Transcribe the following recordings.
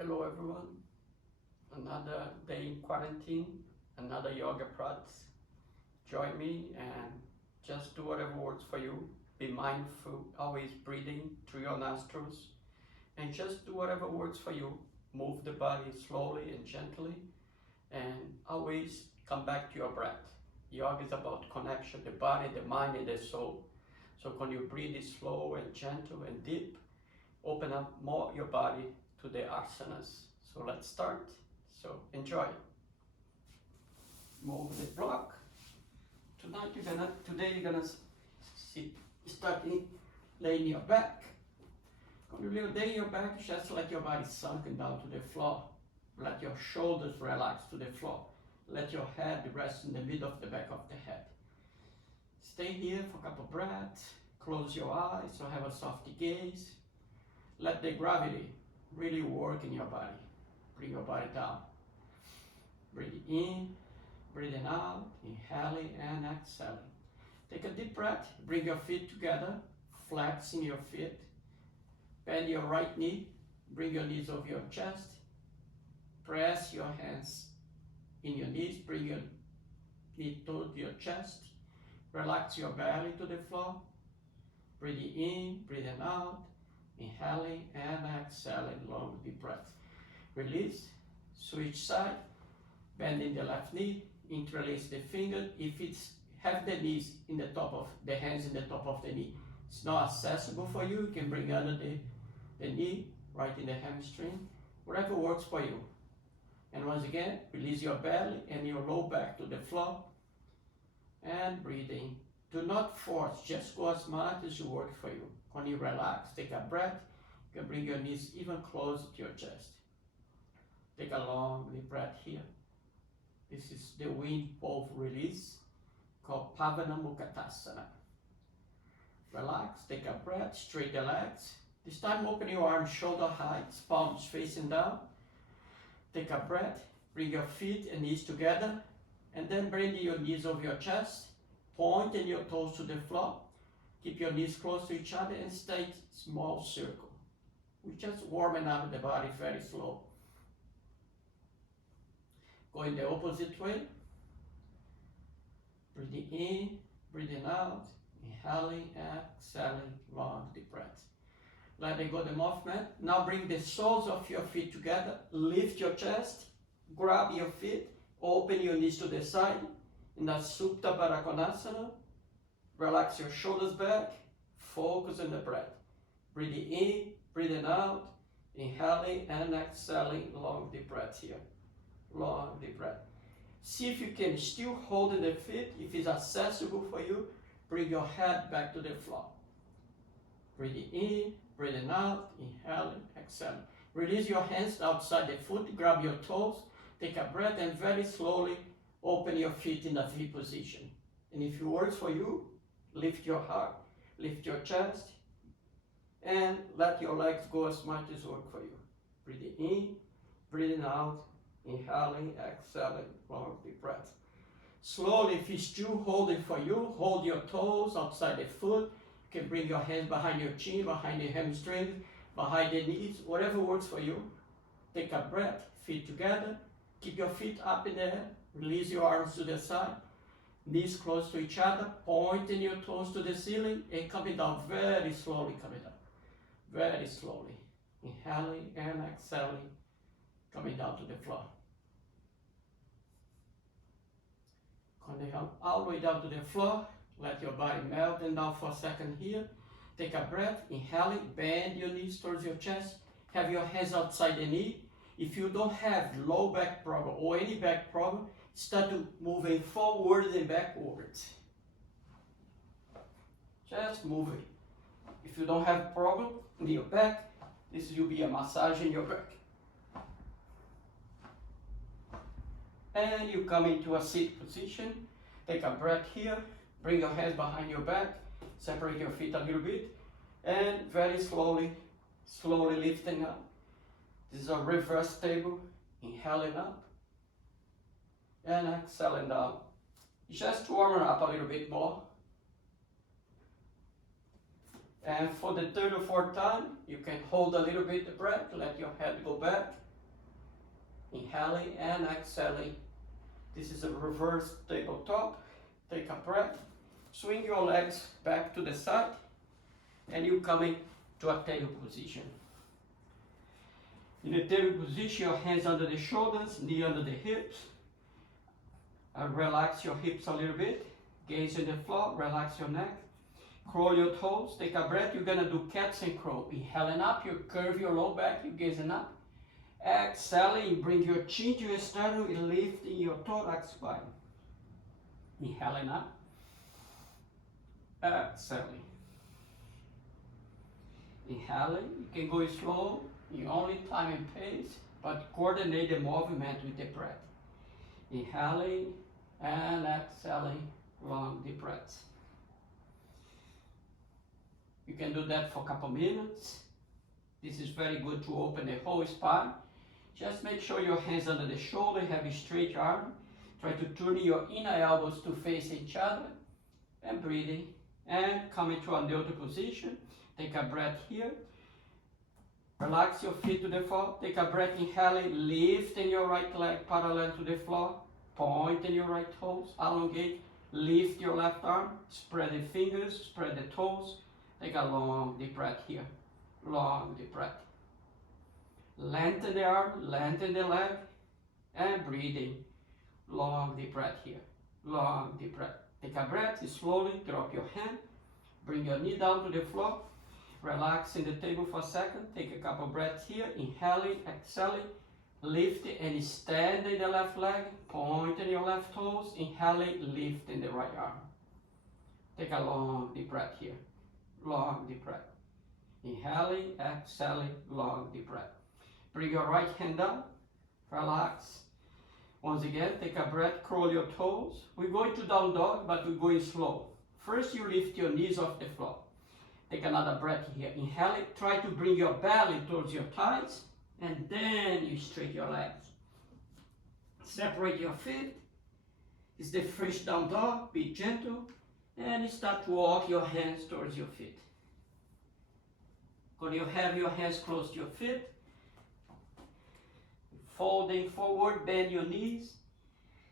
Hello everyone, another day in quarantine, another yoga practice. Join me and just do whatever works for you. Be mindful, always breathing through your nostrils, and just do whatever works for you. Move the body slowly and gently, and always come back to your breath. Yoga is about connection, the body, the mind, and the soul. So when you breathe slow and gentle and deep, open up more your body to the asanas. So let's start. So enjoy. Move the block. Today you're gonna sit, starting laying your back. When you lay your back, just let your body sunken down to the floor. Let your shoulders relax to the floor. Let your head rest in the middle of the back of the head. Stay here for a couple breaths. Close your eyes or have a soft gaze. Let the gravity really work in your body. Bring your body down. Breathe in, breathing out, inhaling and exhaling. Take a deep breath. Bring your feet together, flexing your feet. Bend your right knee. Bring your knees over your chest. Press your hands in your knees. Bring your knee to your chest. Relax your belly to the floor. Breathing in, breathing out. Inhaling and exhaling, long deep breath. Release, switch side, bending the left knee, interlace the finger. If it's have the knees in the top of the hands in the top of the knee, it's not accessible for you. You can bring under the knee, right in the hamstring, whatever works for you. And once again, release your belly and your low back to the floor. And breathing. Do not force, just go as much as you work for you. When you relax, take a breath. You can bring your knees even closer to your chest. Take a long deep breath here. This is the wind pulse release called Pavanamukhatasana. Relax, take a breath, straight the legs. This time open your arms shoulder height, palms facing down. Take a breath, bring your feet and knees together, and then bring your knees over your chest, pointing your toes to the floor. Keep your knees close to each other and stay small circle. We're just warming up the body very slow. Going the opposite way. Breathing in, breathing out, inhaling, exhaling, long deep breaths. Let it go the movement. Now bring the soles of your feet together. Lift your chest, grab your feet, open your knees to the side in the Supta Baddha Konasana. Relax your shoulders back, focus on the breath. Breathing in, breathing out, inhaling and exhaling, long deep breath here. Long deep breath. See if you can still hold the feet. If it's accessible for you, bring your head back to the floor. Breathing in, breathing out, inhaling, exhaling. Release your hands outside the foot, grab your toes, take a breath and very slowly open your feet in a V position. And if it works for you, lift your heart, lift your chest, and let your legs go as much as work for you. Breathing in, breathing out, inhaling, exhaling, long deep breath. Slowly, if it's still holding for you, hold your toes outside the foot. You can bring your hands behind your chin, behind the hamstrings, behind the knees, whatever works for you. Take a breath, feet together, keep your feet up in the air, release your arms to the side. Knees close to each other, pointing your toes to the ceiling and coming down very slowly, coming down. Very slowly. Inhaling and exhaling, coming down to the floor. Coming down all the way down to the floor. Let your body melt and down for a second here. Take a breath, inhaling, bend your knees towards your chest. Have your hands outside the knee. If you don't have low back problem or any back problem, start to moving forward and backwards. Just moving. If you don't have problem in your back, this will be a massage in your back. And you come into a seat position. Take a breath here. Bring your hands behind your back. Separate your feet a little bit. And very slowly, slowly lifting up. This is a reverse table. Inhaling up. And exhaling down. Just warm up a little bit more. And for the third or fourth time, you can hold a little bit the breath, let your head go back, inhaling and exhaling. This is a reverse tabletop. Take a breath, swing your legs back to the side, and you coming to a table position. In the table position, your hands under the shoulders, knee under the hips. Relax your hips a little bit. Gaze on the floor, relax your neck. Curl your toes, take a breath. You're gonna do cats and crow. Inhaling up, you curve your low back, you gazing up. Exhaling, bring your chin to your sternum, lifting your thorax spine. Inhaling up. Exhaling. Inhaling, you can go slow, in only time and pace, but coordinate the movement with the breath. Inhaling and exhaling, long deep breaths. You can do that for a couple minutes. This is very good to open the whole spine. Just make sure your hands under the shoulder, have a straight arm. Try to turn your inner elbows to face each other. And breathing. And come into a neutral position. Take a breath here. Relax your feet to the floor. Take a breath, inhaling, lifting your right leg parallel to the floor. Pointing your right toes, elongate. Lift your left arm. Spread the fingers, spread the toes. Take a long deep breath here. Long deep breath. Lengthen the arm, lengthen the leg, and breathing. Long deep breath here. Long deep breath. Take a breath, slowly drop your hand. Bring your knee down to the floor. Relax in the table for a second. Take a couple breaths here. Inhaling, exhaling. Lift and stand in the left leg. Point in your left toes. Inhaling, lift in the right arm. Take a long deep breath here. Long deep breath. Inhaling, exhaling, long deep breath. Bring your right hand down. Relax. Once again, take a breath, curl your toes. We're going to down dog, but we're going slow. First, you lift your knees off the floor. Take another breath here. Inhaling, try to bring your belly towards your thighs, and then you straighten your legs. Separate your feet. It's the first down dog. Be gentle, and start to walk your hands towards your feet. When you have your hands close to your feet, folding forward, bend your knees,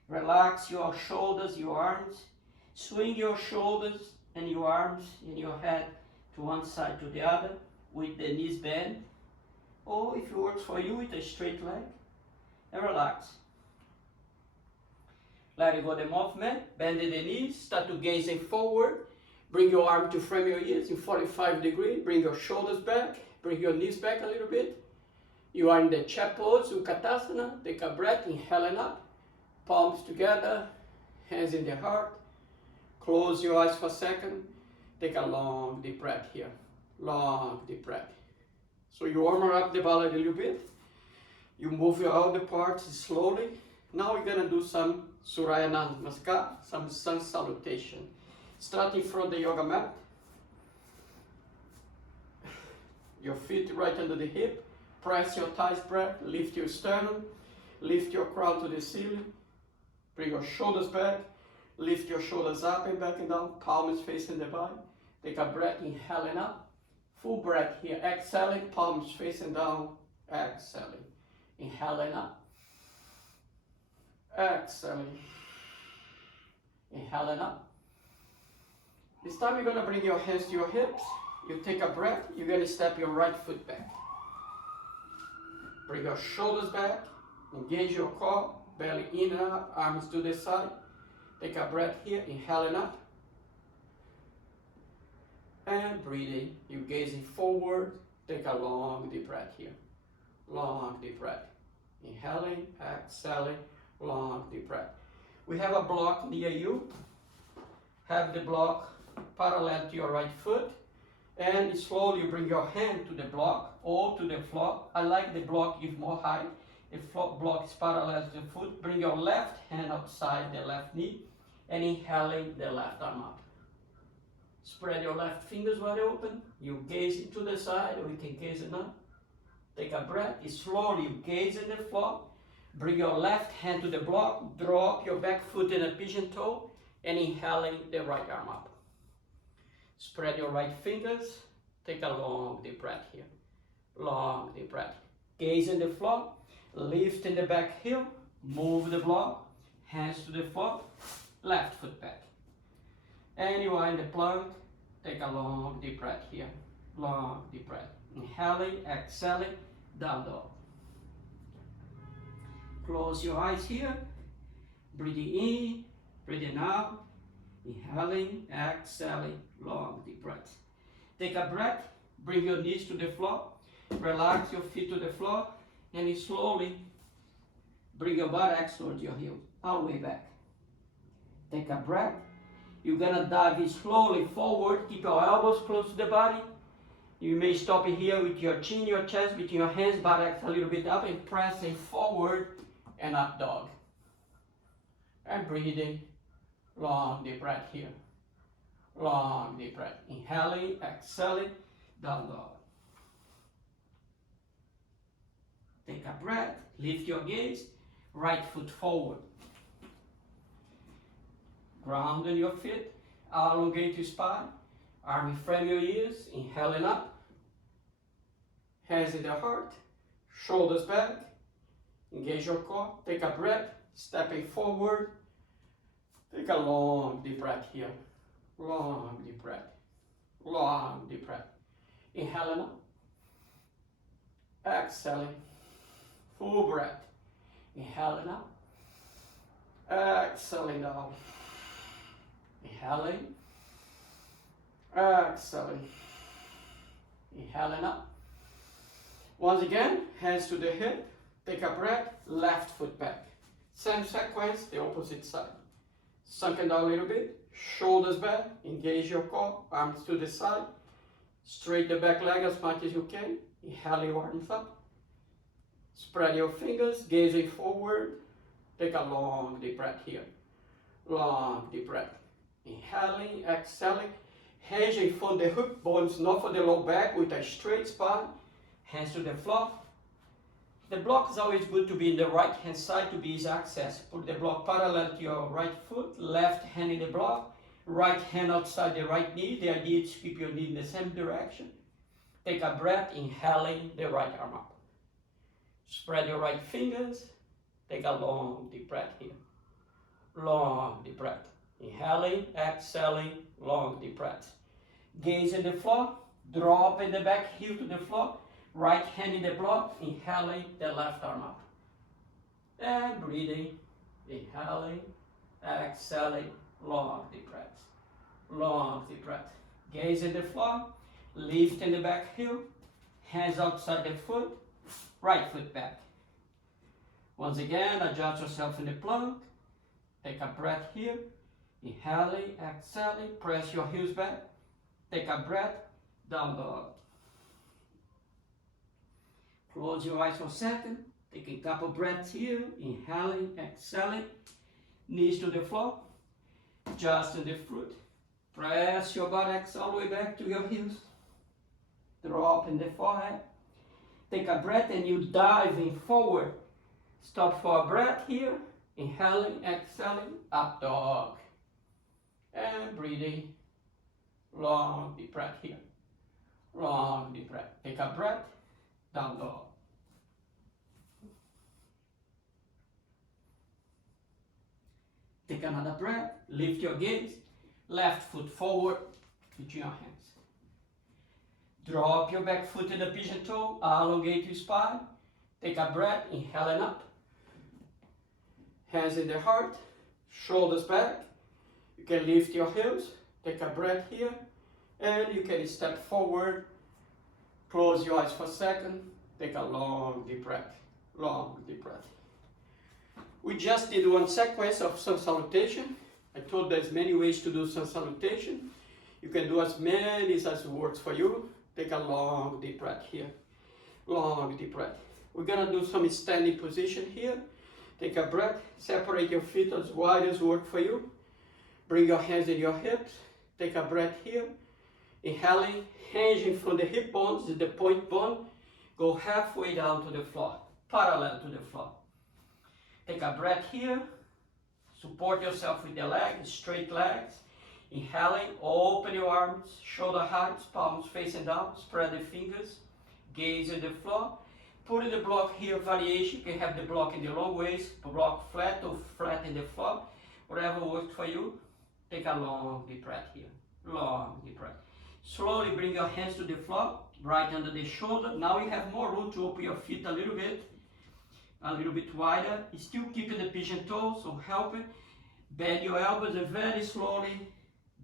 relax your shoulders, your arms, swing your shoulders and your arms and your head to one side to the other with the knees bent, or if it works for you, with a straight leg, and relax. Let go the movement, bend the knees, start to gazing forward, bring your arm to frame your ears in 45 degrees, bring your shoulders back, bring your knees back a little bit. You are in the chair pose, Utkatasana. Take a breath, inhaling up, palms together, hands in the heart. Close your eyes for a second. Take a long deep breath here. Long deep breath. So you warm up the body a little bit. You move all the parts slowly. Now we're gonna do some Surya Namaskar, some sun salutation. Starting from the yoga mat. Your feet right under the hip. Press your thighs back, lift your sternum, lift your crown to the ceiling, bring your shoulders back, lift your shoulders up and back and down, palms facing the body. Take a breath, inhaling up, full breath here, exhaling, palms facing down, exhaling, inhaling up, exhaling, inhaling up. This time you're going to bring your hands to your hips, you take a breath, you're going to step your right foot back. Bring your shoulders back, engage your core, belly in and up, arms to the side. Take a breath here, inhaling up. And breathing, you gazing forward, take a long deep breath here. Long deep breath. Inhaling, exhaling, long deep breath. We have a block near you. Have the block parallel to your right foot. And slowly bring your hand to the block or to the floor. I like the block give more height. The block is parallel to the foot. Bring your left hand outside the left knee and inhaling the left arm up. Spread your left fingers wide open. You gaze into the side, or you can gaze it up. Take a breath. Slowly you gaze in the floor. Bring your left hand to the block. Drop your back foot in a pigeon toe and inhaling the right arm up. Spread your right fingers. Take a long deep breath here. Long deep breath. Gaze in the floor. Lift in the back heel, move the block, hands to the floor, left foot back. And you are in the plank, take a long deep breath here. Long deep breath. Inhaling, exhaling, down dog. Close your eyes here. Breathing in, breathing out. Inhaling, exhaling, long deep breath. Take a breath, bring your knees to the floor, relax your feet to the floor, and slowly bring your buttocks towards your heels, all the way back. Take a breath. You're gonna dive slowly forward, keep your elbows close to the body. You may stop here with your chin, your chest, between your hands, buttocks a little bit up, and pressing forward and up dog. And breathing, long deep breath here. Long deep breath. Inhaling, exhaling, down dog. Take a breath, lift your gaze, right foot forward. Ground on your feet, elongate your spine, arm in front of your ears, inhaling up. Hands in the heart, shoulders back, engage your core, take a breath, stepping forward. Take a long deep breath here. Long deep breath. Long deep breath. Inhaling up. Exhaling. Full breath. Inhaling up. Exhaling down. Inhaling. Exhaling. Inhaling up. Once again, hands to the hip. Take a breath. Left foot back. Same sequence, the opposite side. Sunken down a little bit. Shoulders back. Engage your core. Arms to the side. Straight the back leg as much as you can. Inhale your arms up. Spread your fingers, gazing forward. Take a long deep breath here. Long deep breath. Inhaling, exhaling. Hinging from the hip bones, not for the low back, with a straight spine. Hands to the floor. The block is always good to be in the right hand side to be easy access. Put the block parallel to your right foot, left hand in the block, right hand outside the right knee. The idea is to keep your knee in the same direction. Take a breath, inhaling the right arm up. Spread your right fingers. Take a long deep breath here. Long deep breath. Inhaling, exhaling, long deep breath. Gaze in the floor, drop in the back heel to the floor. Right hand in the block, inhaling the left arm up. And breathing, inhaling, exhaling, long deep breath. Long deep breath. Gaze in the floor, lift in the back heel, hands outside the foot, right foot back. Once again, adjust yourself in the plank. Take a breath here, inhaling, exhaling, press your heels back. Take a breath, down dog. Close your eyes for a second. Take a couple breaths here. Inhaling, exhaling. Knees to the floor. Just in the foot. Press your buttocks all the way back to your heels. Drop in the forehead. Take a breath and you diving forward. Stop for a breath here. Inhaling, exhaling, up dog. And breathing. Long deep breath here. Long deep breath. Take a breath. Down dog. Take another breath. Lift your gaze. Left foot forward between your hands. Drop your back foot in the pigeon toe. Elongate your spine. Take a breath. Inhaling up. Hands in the heart. Shoulders back. You can lift your heels. Take a breath here. And you can step forward. Close your eyes for a second. Take a long deep breath. Long deep breath. We just did one sequence of sun salutation. I told there's many ways to do sun salutation. You can do as many as works for you. Take a long deep breath here. Long deep breath. We're gonna do some standing position here. Take a breath. Separate your feet as wide as work for you. Bring your hands in your hips. Take a breath here. Inhaling, hinging from the hip bones, the point bone. Go halfway down to the floor, parallel to the floor. Take a breath here. Support yourself with the legs, straight legs. Inhaling, open your arms, shoulder heights, palms facing down. Spread the fingers. Gaze at the floor. Put the block here, variation. You can have the block in the long ways, block flat or flat in the floor, whatever works for you. Take a long deep breath here, long deep breath. Slowly bring your hands to the floor, right under the shoulder. Now you have more room to open your feet a little bit wider. Still keeping the pigeon toe, so help it. Bend your elbows and very slowly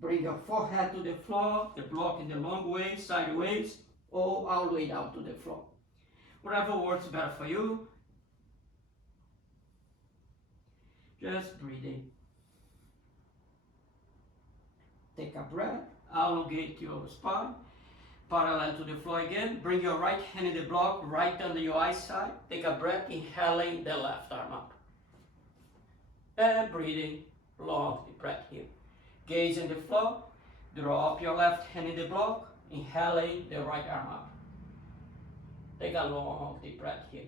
bring your forehead to the floor, the block in the long way, sideways, or all the way down to the floor. Whatever works better for you. Just breathing. Take a breath, elongate your spine, parallel to the floor again. Bring your right hand in the block, right under your eyesight. Take a breath, inhaling the left arm up. And breathing, long deep breath here. Gaze in the floor, drop your left hand in the block, inhaling the right arm up. Take a long deep breath here,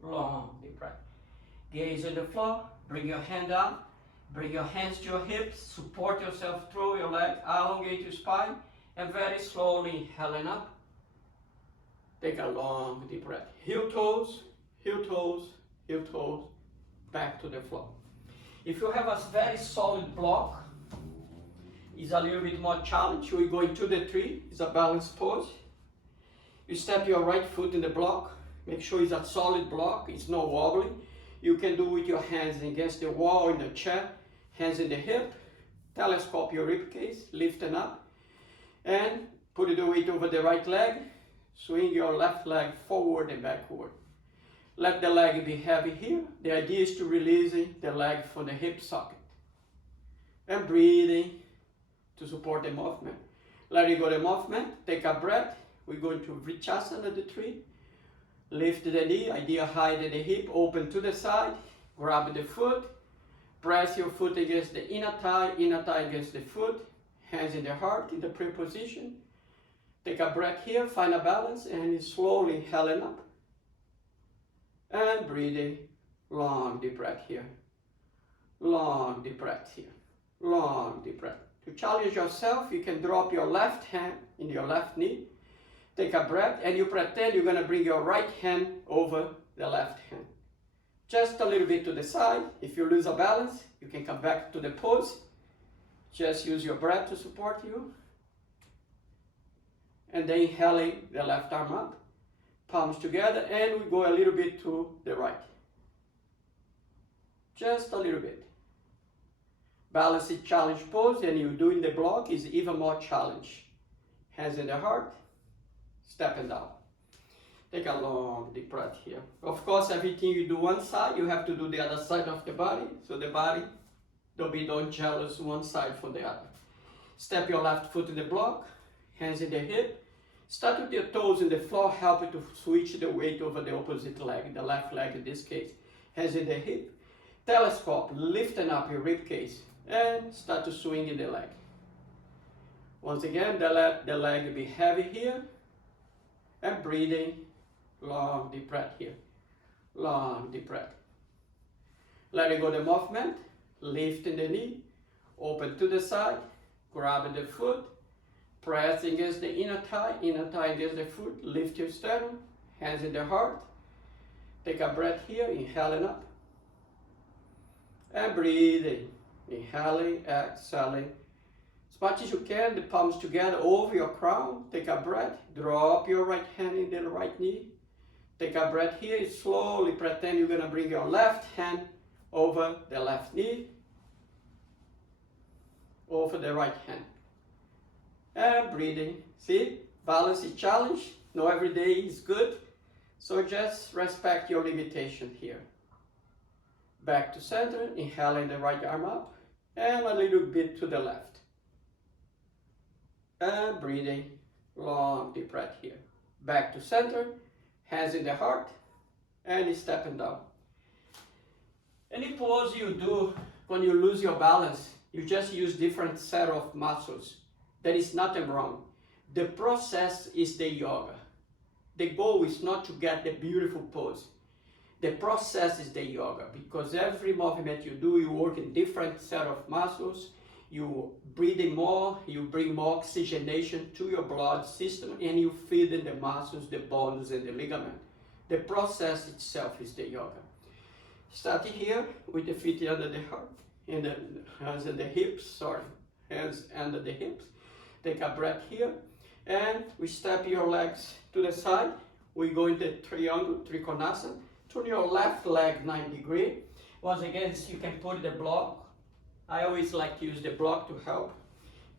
long deep breath. Gaze in the floor, bring your hand down, bring your hands to your hips, support yourself through your leg, elongate your spine, and very slowly inhaling up. Take a long deep breath. Heel toes, heel toes, heel toes, back to the floor. If you have a very solid block, it's a little bit more challenge. We go into the tree, it's a balanced pose. You step your right foot in the block, make sure it's a solid block, it's not wobbling. You can do with your hands against the wall in the chair, hands in the hip, telescope your rib cage, lifting up, and put the weight over the right leg, swing your left leg forward and backward. Let the leg be heavy here. The idea is to releasing the leg from the hip socket. And breathing to support the movement. Let it go the movement, take a breath. We're going to Vrichyasana, the tree. Lift the knee, idea height in the hip, open to the side. Grab the foot. Press your foot against the inner thigh against the foot. Hands in the heart in the prayer position. Take a breath here, find a balance, and slowly inhaling up. And breathing, long deep breath here. Long deep breath here. Long deep breath. To challenge yourself, you can drop your left hand in your left knee. Take a breath and you pretend you're going to bring your right hand over the left hand. Just a little bit to the side. If you lose a balance, you can come back to the pose. Just use your breath to support you. And then inhaling the left arm up, palms together, and we go a little bit to the right. Just a little bit. Balanced challenge pose, and you doing the block is even more challenge. Hands in the heart, stepping down. Take a long deep breath here. Of course, everything you do one side, you have to do the other side of the body. So the body, don't jealous one side from the other. Step your left foot in the block, hands in the hip. Start with your toes in the floor, help you to switch the weight over the opposite leg, the left leg in this case. Hands in the hip. Telescope, lifting up your rib cage and start to swing in the leg. Once again, let the leg be heavy here and breathing, long deep breath here, long deep breath. Let it go the movement, lifting the knee, open to the side, grabbing the foot, press against the inner thigh against the foot, lift your sternum, hands in the heart. Take a breath here, inhaling up and breathing, inhaling, exhaling. As much as you can, the palms together over your crown. Take a breath, drop your right hand in the right knee. Take a breath here, slowly pretend you're going to bring your left hand over the left knee, over the right hand. And breathing. See, balance is challenge. No, every day is good. So just respect your limitation here. Back to center, inhaling the right arm up and a little bit to the left. And breathing, long deep breath here. Back to center, hands in the heart and stepping down. Any pose you do when you lose your balance, you just use different set of muscles. There is nothing wrong. The process is the yoga. The goal is not to get the beautiful pose. The process is the yoga, because every movement you do, you work in different set of muscles. You breathing more, you bring more oxygenation to your blood system, and you feed in the muscles, the bones, and the ligament. The process itself is the yoga. Starting here with the feet under the heart, and the hands and the hips, sorry, hands under the hips. Take a breath here, and we step your legs to the side. We go into triangle, Trikonasana. Turn your left leg 90 degrees. Once again, you can put the block. I always like to use the block to help.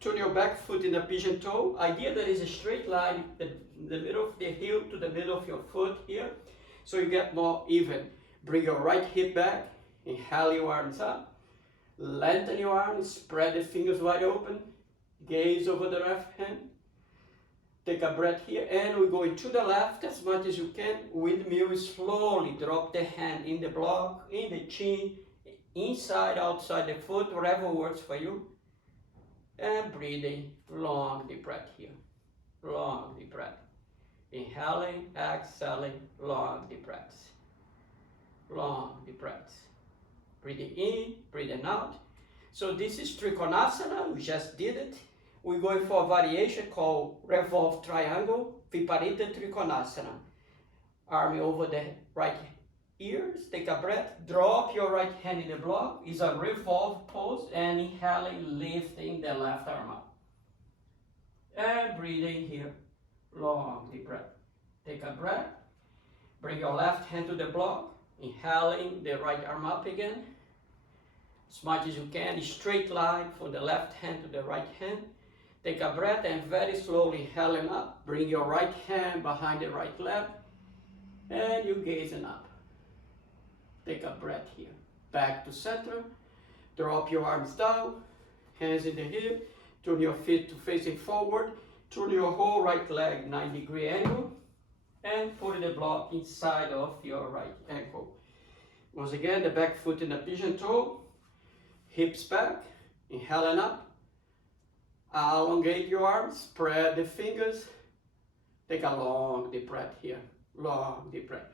Turn your back foot in the pigeon toe. Idea that is a straight line, the middle of the heel to the middle of your foot here, so you get more even. Bring your right hip back, inhale your arms up, lengthen your arms, spread the fingers wide open, gaze over the left hand. Take a breath here, and we're going to the left as much as you can. Windmill, slowly drop the hand in the block, in the chin, inside, outside the foot, whatever works for you. And breathing, long deep breath here, long deep breath. Inhaling, exhaling, long deep breaths. Long deep breaths. Breathing in, breathing out. So this is Trikonasana, we just did it. We're going for a variation called revolve triangle, Viparita Trikonasana. Arm over the right ears, take a breath, drop your right hand in the block. It's a revolve pose, and inhaling, lifting the left arm up. And breathing here, long deep breath. Take a breath, bring your left hand to the block, inhaling the right arm up again. As much as you can, straight line from the left hand to the right hand. Take a breath and very slowly inhaling up. Bring your right hand behind the right leg, and you gazing up. Take a breath here. Back to center. Drop your arms down, hands in the hip. Turn your feet to facing forward. Turn your whole right leg 90-degree angle, and put the block inside of your right ankle. Once again, the back foot in the pigeon toe, hips back, inhaling up. Elongate your arms, spread the fingers. Take a long deep breath here, long deep breath.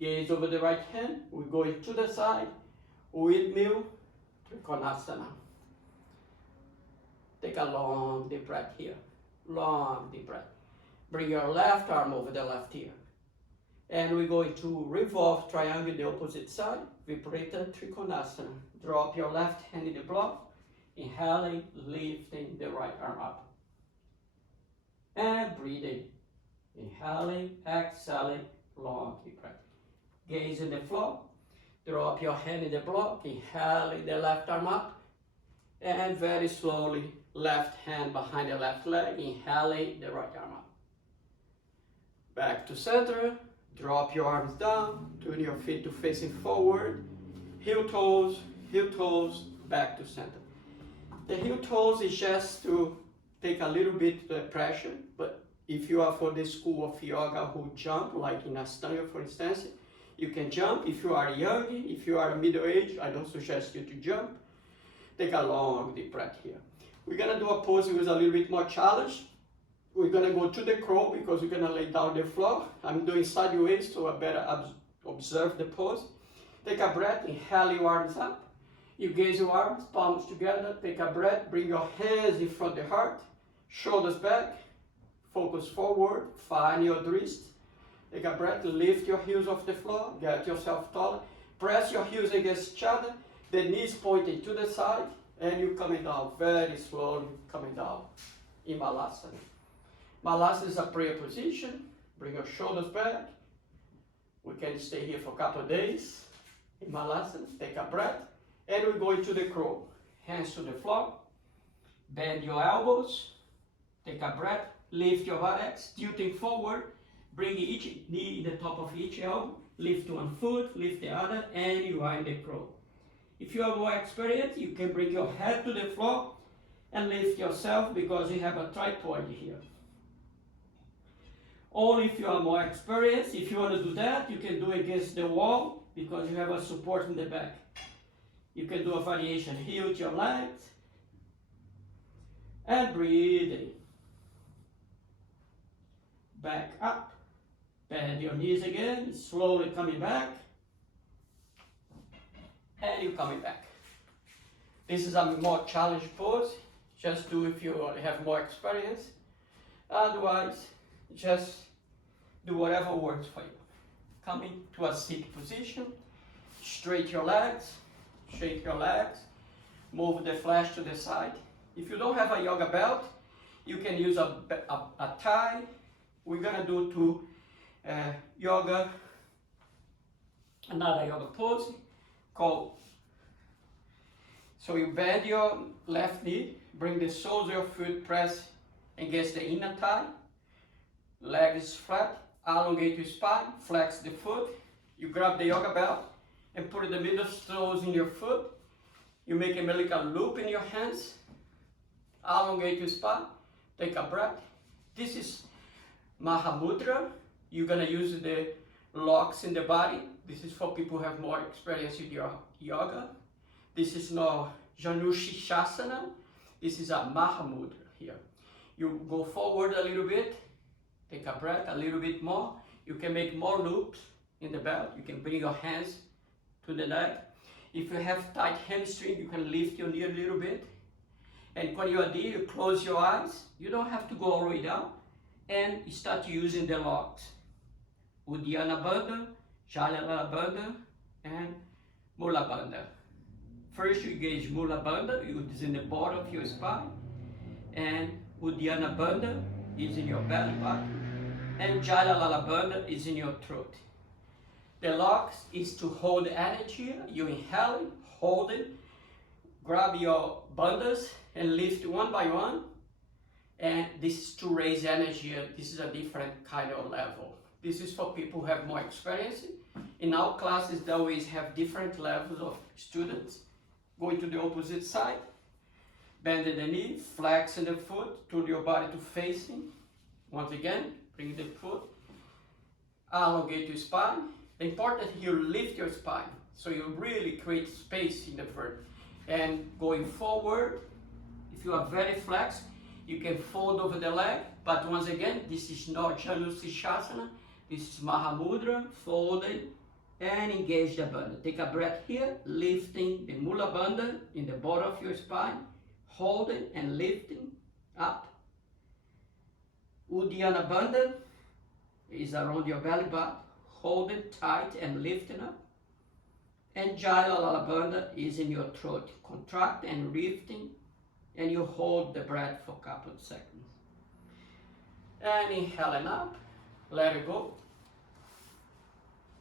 Gaze over the right hand, we're going to the side, windmill, Trikonasana. Take a long deep breath here, long deep breath. Bring your left arm over the left ear. And we're going to revolve triangle the opposite side, Viparita Trikonasana. Drop your left hand in the block, inhaling, lifting the right arm up. And breathing, inhaling, exhaling, long deep breath. Gaze in the floor, drop your hand in the block, inhaling the left arm up, and very slowly, left hand behind the left leg, inhaling the right arm up. Back to center, drop your arms down, turn your feet to facing forward, heel toes, back to center. The heel toes is just to take a little bit of pressure, but if you are for the school of yoga who jump, like in Ashtanga for instance, you can jump. If you are young, if you are middle age, I don't suggest you to jump. Take a long deep breath here. We're gonna do a pose with a little bit more challenge. We're gonna go to the crow because we're gonna lay down the floor. I'm doing sideways so I better observe the pose. Take a breath, inhale your arms up. You gaze your arms, palms together, take a breath, bring your hands in front of the heart, shoulders back, focus forward, find your wrist. Take a breath, lift your heels off the floor, get yourself taller, press your heels against each other, the knees pointing to the side, and you're coming down, very slowly coming down in Malasana. Malasana is a prayer position, bring your shoulders back. We can stay here for a couple of days in Malasana, take a breath. And we're going to the crow. Hands to the floor. Bend your elbows. Take a breath. Lift your buttocks, tilting forward. Bring each knee in the top of each elbow. Lift one foot, lift the other, and you are in the crow. If you are more experienced, you can bring your head to the floor and lift yourself because you have a tripod here. Only if you are more experienced, if you want to do that, you can do it against the wall because you have a support in the back. You can do a variation, heel to your legs, and breathing. Back up, bend your knees again, slowly coming back, and you're coming back. This is a more challenge pose, just do if you have more experience. Otherwise, just do whatever works for you. come into a seated position, straighten your legs, shake your legs, move the flesh to the side. If you don't have a yoga belt, you can use a tie. We're gonna do two yoga, another yoga pose called, so you bend your left knee, bring the soles of your foot press against the inner thigh, legs flat, elongate your spine, flex the foot, you grab the yoga belt and put the middle toes in your foot, you make a loop in your hands, elongate your spine, take a breath. This is Mahamudra. You're gonna use the locks in the body. This is for people who have more experience with your yoga. This is no Janushishasana. This is a Mahamudra here. You go forward a little bit, take a breath, a little bit more. You can make more loops in the belt. You can bring your hands to the neck. If you have tight hamstring, you can lift your knee a little bit. And when you are there, you close your eyes. You don't have to go all the way down. And you start using the locks. Uddiyana Bandha, Jalandhara Bandha, and Moola Bandha. First you engage Moola Bandha, which is in the bottom of your spine. And Uddiyana Bandha is in your belly button. And Jalandhara Bandha is in your throat. The locks is to hold energy. You inhale, hold it, grab your bandhas and lift one by one. And this is to raise energy. This is a different kind of level. This is for people who have more experience. In our classes, they always have different levels of students. Going to the opposite side, bend the knee, flexing the foot, turn your body to facing. Once again, bring the foot, elongate your spine. Important here, lift your spine, so you really create space in the front. And going forward, if you are very flexed, you can fold over the leg, but once again, this is not Janushishasana, this is Mahamudra, folded, and engage the bandha. Take a breath here, lifting the Moola Bandha in the bottom of your spine, holding and lifting up. Uddiyana Bandha is around your belly button, hold it tight and lifting up. And Jalandhara Bandha is in your throat, contract and lifting, and you hold the breath for a couple of seconds. And inhaling up, let it go.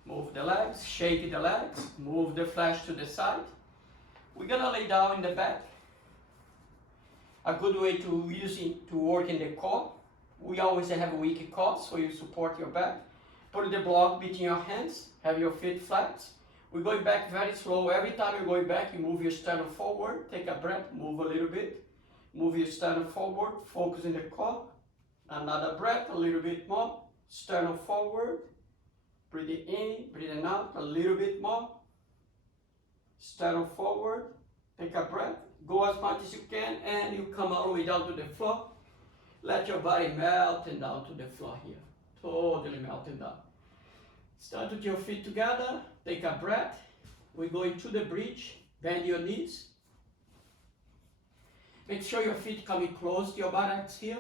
Move the legs, shake the legs, move the flesh to the side. We're gonna lay down in the back. A good way to work in the core. We always have a weak core, so you support your back. Put the block between your hands, have your feet flat. We're going back very slow. Every time you're going back, you move your sternum forward, take a breath, move a little bit. Move your sternum forward, focus in the core. Another breath, a little bit more. Sternum forward. Breathing in, breathing out, a little bit more. Sternum forward, take a breath. Go as much as you can, and you come all the way down to the floor. Let your body melting down to the floor here. Totally melting down. Start with your feet together, take a breath. We're going to the bridge, bend your knees. Make sure your feet coming close to your buttocks here.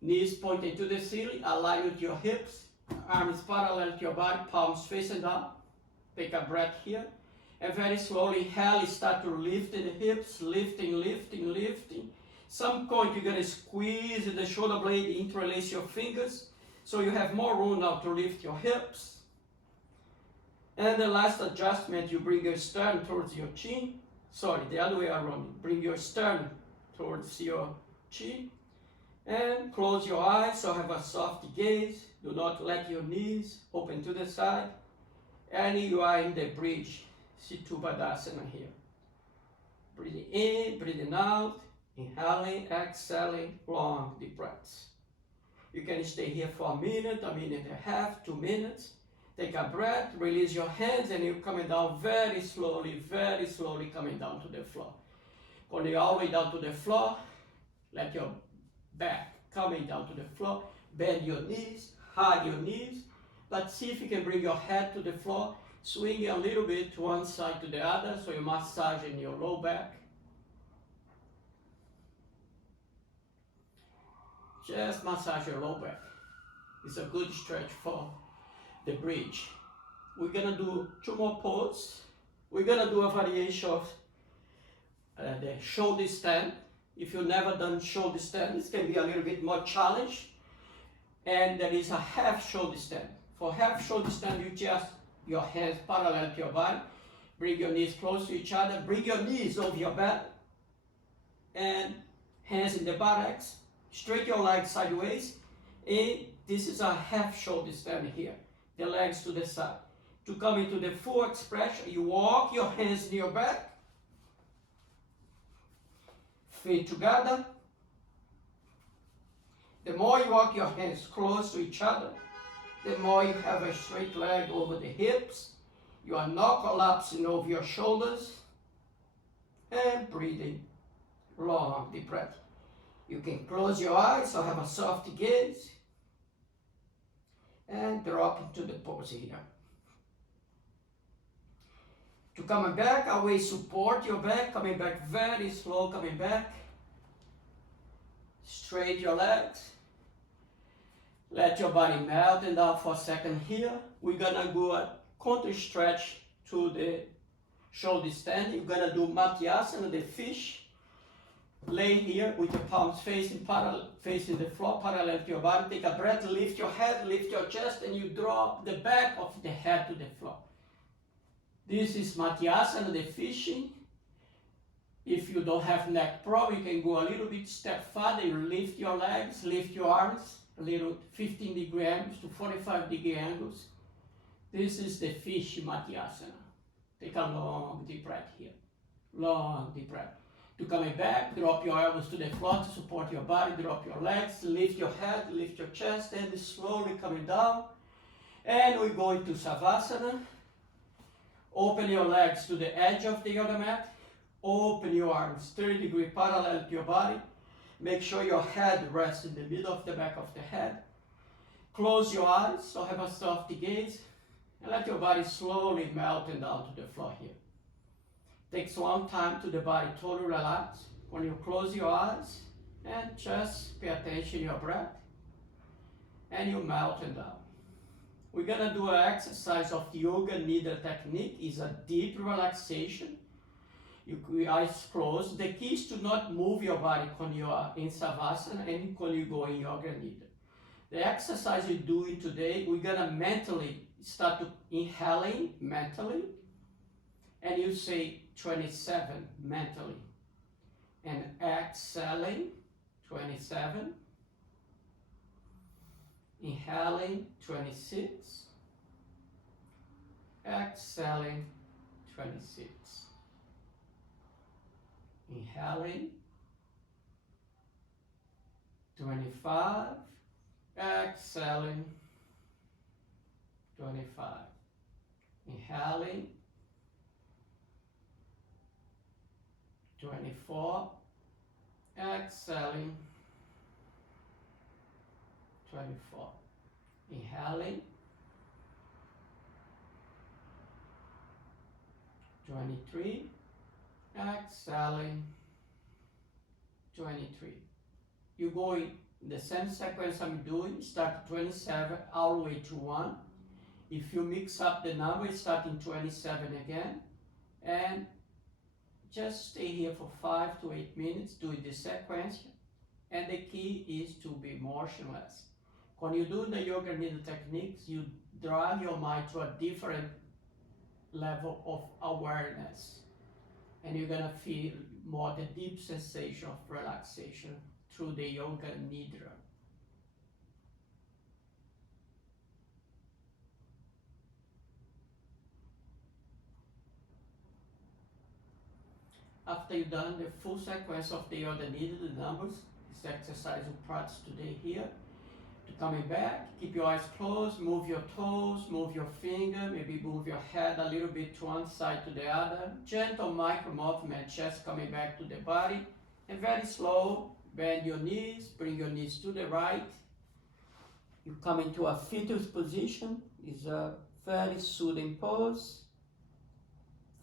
Knees pointing to the ceiling, align with your hips. Arms parallel to your body, palms facing down. Take a breath here. And very slowly, inhale, start to lift the hips, lifting, lifting, lifting. Some point you're gonna squeeze the shoulder blade, interlace your fingers. So you have more room now to lift your hips. And the last adjustment, you bring your sternum towards your chin. Sorry, the other way around. Bring your sternum towards your chin. And close your eyes, so have a soft gaze. Do not let your knees open to the side. And you are in the bridge, Situpadasana here. Breathing in, breathing out, inhaling, exhaling, long deep breaths. You can stay here for a minute and a half, 2 minutes. Take a breath, release your hands, and you're coming down very slowly coming down to the floor. When you're all the way down to the floor, let your back coming down to the floor. Bend your knees, hug your knees, but see if you can bring your head to the floor. Swing a little bit to one side to the other, so you're massaging your low back. Just massage your low back. It's a good stretch for the bridge. We're gonna do 2 more poses. We're gonna do a variation of the shoulder stand. If you've never done shoulder stand, this can be a little bit more challenge. And there is a half shoulder stand. For half shoulder stand, you just your hands parallel to your body, bring your knees close to each other, bring your knees over your belly, and hands in the buttocks, straight your legs sideways, and this is a half shoulder stand here, the legs to the side. To come into the full expression, you walk your hands in your back, feet together. The more you walk your hands close to each other, the more you have a straight leg over the hips. You are not collapsing over your shoulders. And breathing. Long, deep breath. You can close your eyes or have a soft gaze. And drop into the pose here. To coming back, always support your back. Coming back very slow, coming back. Straight your legs. Let your body melt and down for a second here. We're gonna do a counter stretch to the shoulder stand. You're gonna do Matyasana, the fish. Lay here with your palms facing the floor, parallel to your body. Take a breath, lift your head, lift your chest, and you drop the back of the head to the floor. This is Matyasana, the fishing. If you don't have neck problem, you can go a little bit step further. You lift your legs, lift your arms, a little 15-degree angles to 45-degree angles. This is the fish Matyasana. Take a long deep breath here. Long deep breath. To coming back, drop your elbows to the floor to support your body, drop your legs, lift your head, lift your chest, and slowly coming down. And we go into Savasana. Open your legs to the edge of the yoga mat. Open your arms 30-degree parallel to your body. Make sure your head rests in the middle of the back of the head. Close your eyes, so have a soft gaze, and let your body slowly melting down to the floor here. Takes a long time to the body totally relax. When you close your eyes, and just pay attention to your breath, and you melting down. We're gonna do an exercise of the yoga nidra technique. Is a deep relaxation. Your eyes closed. The key is to not move your body when you are in Savasana and when you go in Yoga Nidra. The exercise we're doing today, we're gonna mentally start to inhaling mentally, and you say 27 mentally, and exhaling 27, inhaling 26, exhaling 26. Inhaling 25, exhaling 25. Inhaling 24, exhaling 24. Inhaling 23, exhaling 23. You go in the same sequence I'm doing, start 27 all the way to 1. If you mix up the numbers, start in 27 again, and just stay here for 5 to 8 minutes doing this sequence. And the key is to be motionless. When you do the yoga nidra techniques, you drive your mind to a different level of awareness, and you're gonna feel more the deep sensation of relaxation through the yoga nidra. After you've done the full sequence of the yoga nidra, the numbers, this exercise we practice today here. To coming back, keep your eyes closed, move your toes, move your finger, maybe move your head a little bit to one side to the other. Gentle micro movement, chest coming back to the body. And very slow, bend your knees, bring your knees to the right. You come into a fetus position. It's a very soothing pose,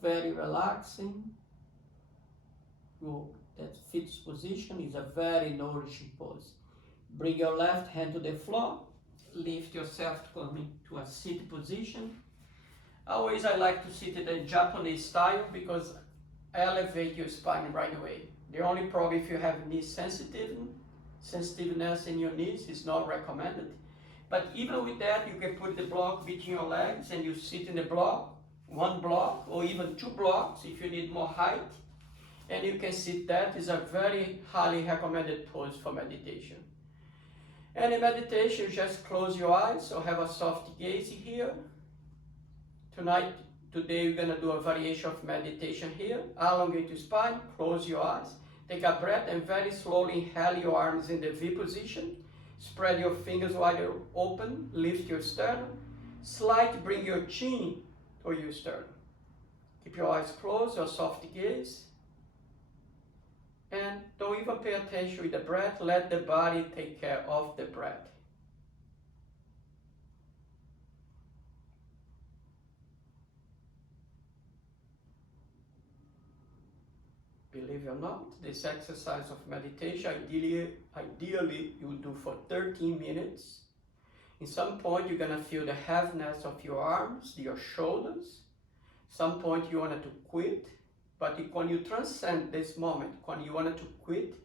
very relaxing. That fetus position is a very nourishing pose. Bring your left hand to the floor, lift yourself to come into a seated position. Always I like to sit in the Japanese style because elevate your spine right away. The only problem if you have knee sensitiveness in your knees is not recommended. But even with that, you can put the block between your legs and you sit in the block, one block or even two blocks if you need more height. And you can sit that is a very highly recommended pose for meditation. And in meditation, you just close your eyes or have a soft gaze here. Today we're gonna do a variation of meditation here. Elongate your spine, close your eyes, take a breath and very slowly inhale your arms in the V position. Spread your fingers wide open, lift your sternum. Slightly bring your chin to your sternum. Keep your eyes closed, your soft gaze. And don't even pay attention with the breath, let the body take care of the breath. Believe it or not, this exercise of meditation, ideally you do for 13 minutes. In some point, you're gonna feel the heaviness of your arms, your shoulders. Some point you wanted to quit, but when you transcend this moment, when you wanted to quit,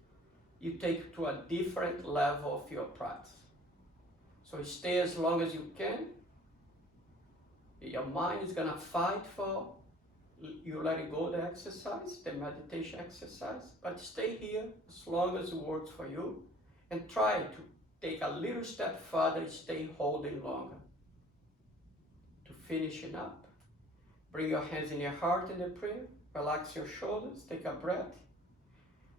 you take to a different level of your practice. So stay as long as you can. Your mind is gonna fight for you let it go, the exercise, the meditation exercise, but stay here as long as it works for you and try to take a little step further, stay holding longer. To finishing up, bring your hands in your heart in the prayer, relax your shoulders, take a breath,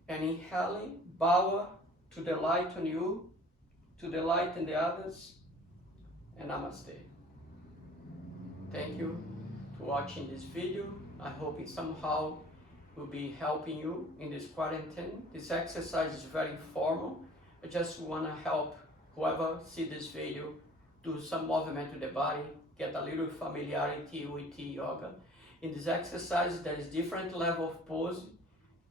and inhaling, bow to the light on you, to the light in the others, and namaste. Thank you for watching this video. I hope it somehow will be helping you in this quarantine. This exercise is very informal. I just want to help whoever see this video do some movement to the body, get a little familiarity with the yoga. In this exercise, there is different level of pose,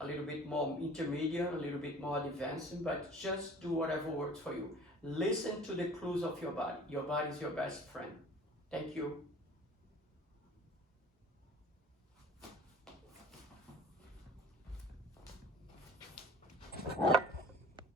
a little bit more intermediate, a little bit more advanced, but just do whatever works for you. Listen to the clues of your body. Your body is your best friend. Thank you.